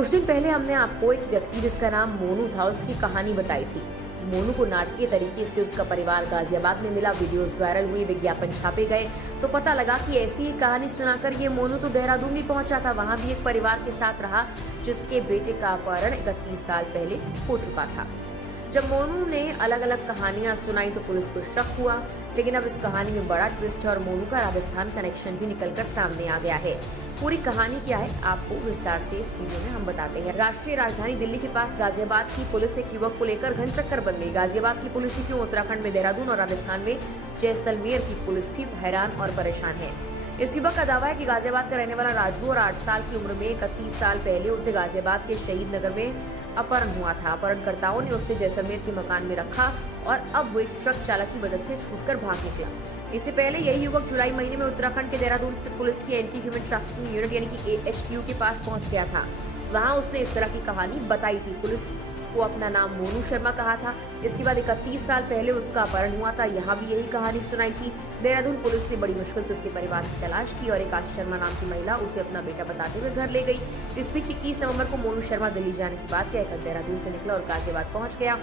कुछ दिन पहले हमने आपको एक व्यक्ति जिसका नाम मोनू था उसकी कहानी बताई थी। मोनू को नाटकीय तरीके से उसका परिवार गाजियाबाद में मिला, वीडियोस वायरल हुई, विज्ञापन छापे गए तो पता लगा कि ऐसी ही कहानी सुनाकर ये मोनू तो देहरादून भी पहुंचा था। वहां भी एक परिवार के साथ रहा जिसके बेटे का अपहरण 31 साल पहले हो चुका था। जब मोनू ने अलग अलग कहानियां सुनाई तो पुलिस को शक हुआ, लेकिन अब इस कहानी में बड़ा ट्विस्ट है और मोनू का राजस्थान कनेक्शन भी निकलकर सामने आ गया है। पूरी कहानी क्या है आपको विस्तार से इस वीडियो में हम बताते हैं। राष्ट्रीय राजधानी दिल्ली के पास गाजियाबाद की पुलिस एक युवक को लेकर घन चक्कर बन गई। गाजियाबाद की पुलिस ही क्यों, उत्तराखंड में देहरादून और राजस्थान में जैसलमेर की पुलिस भी हैरान और परेशान है। इस युवक का दावा है कि गाजियाबाद का रहने वाला राजू और 8 साल की उम्र में 31 साल पहले उसे गाजियाबाद के शहीद नगर में अपहरण हुआ था। अपहरणकर्ताओं ने उसे जैसलमेर के मकान में रखा और अब वो एक ट्रक चालक की मदद से छूटकर भाग निकला। इससे पहले यही युवक जुलाई महीने में उत्तराखंड के देहरादून स्थित पुलिस की एंटी ह्यूमन ट्रैफिकिंग यूनिट यानी कि AHTU के पास पहुंच गया था। वहां उसने इस तरह की कहानी बताई थी। पुलिस को अपना नाम मोनू शर्मा कहा था। इसके बाद 31 साल पहले उसका अपहरण हुआ था। यहाँ भी यही कहानी सुनाई थी। देहरादून पुलिस ने बड़ी मुश्किल से उसके परिवार की तलाश की और एक आशा शर्मा नाम की महिला उसे अपना बेटा बताते हुए घर ले गई। इस बीच 21 नवंबर को मोनू शर्मा दिल्ली जाने की बात कहकर देहरादून से निकला और गाजियाबाद पहुंच गया।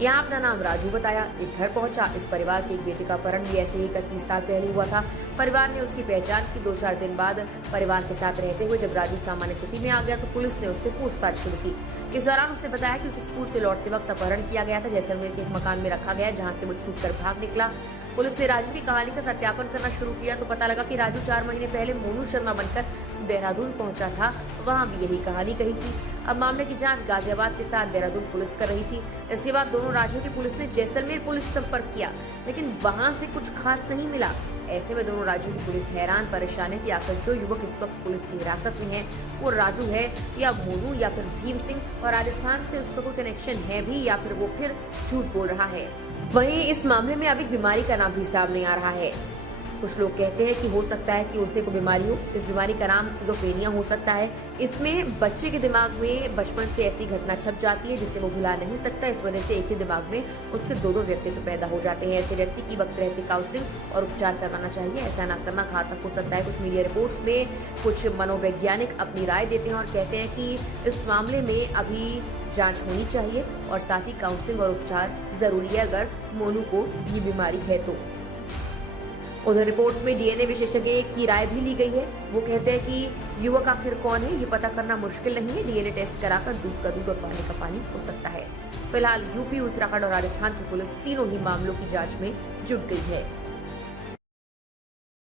यहाँ अपना नाम राजू बताया, एक घर पहुंचा। इस परिवार के एक बेटे का अपहरण भी ऐसे ही 31 साल पहले हुआ था। परिवार ने उसकी पहचान की। 2-4 दिन बाद परिवार के साथ रहते हुए जब राजू सामान्य स्थिति में आ गया तो पुलिस ने उससे पूछताछ शुरू की। इस दौरान उसने बताया कि उसे स्कूल से लौटते वक्त अपहरण किया गया था। जैसलमेर के एक मकान में रखा गया जहाँ से वो छूटकर भाग निकला। पुलिस ने राजू की कहानी का सत्यापन करना शुरू किया तो पता लगा कि राजू 4 महीने पहले मोनू शर्मा बनकर देहरादून पहुंचा था। वहां भी यही कहानी कही थी। अब मामले की जांच गाजियाबाद के साथ देहरादून पुलिस कर रही थी। इसके बाद दोनों राज्यों की पुलिस ने जैसलमेर पुलिस से संपर्क किया, लेकिन वहां से कुछ खास नहीं मिला। ऐसे में दोनों राज्यों की पुलिस हैरान परेशान है कि आखिर जो युवक इस वक्त पुलिस की हिरासत में है वो राजू है या मोनू या फिर भीम सिंह, और राजस्थान से उसका कोई कनेक्शन है भी या फिर वो फिर झूठ बोल रहा है। वहीं इस मामले में अब एक बीमारी का नाम भी सामने आ रहा है। कुछ लोग कहते हैं कि हो सकता है कि उसे को बीमारी हो। इस बीमारी का नाम सिजोफ्रेनिया हो सकता है। इसमें बच्चे के दिमाग में बचपन से ऐसी घटना छप जाती है जिसे वो भुला नहीं सकता। इस वजह से एक ही दिमाग में उसके दो व्यक्तित्व पैदा हो जाते हैं। ऐसे व्यक्ति की वक्त रहते काउंसलिंग और उपचार करवाना चाहिए। ऐसा न करना घातक हो सकता है। कुछ मीडिया रिपोर्ट्स में कुछ मनोवैज्ञानिक अपनी राय देते हैं और कहते हैं कि इस मामले में अभी जांच होनी चाहिए और साथ ही काउंसलिंग और उपचार जरूरी है अगर मोनू को ये बीमारी है तो। उधर रिपोर्ट्स में DNA विशेषज्ञ की राय भी ली गई है। वो कहते हैं कि युवक आखिर कौन है ये पता करना मुश्किल नहीं है। DNA टेस्ट कराकर दूध का दूध और पानी का पानी हो सकता है। फिलहाल यूपी, उत्तराखंड और राजस्थान की पुलिस तीनों ही मामलों की जांच में जुट गई है।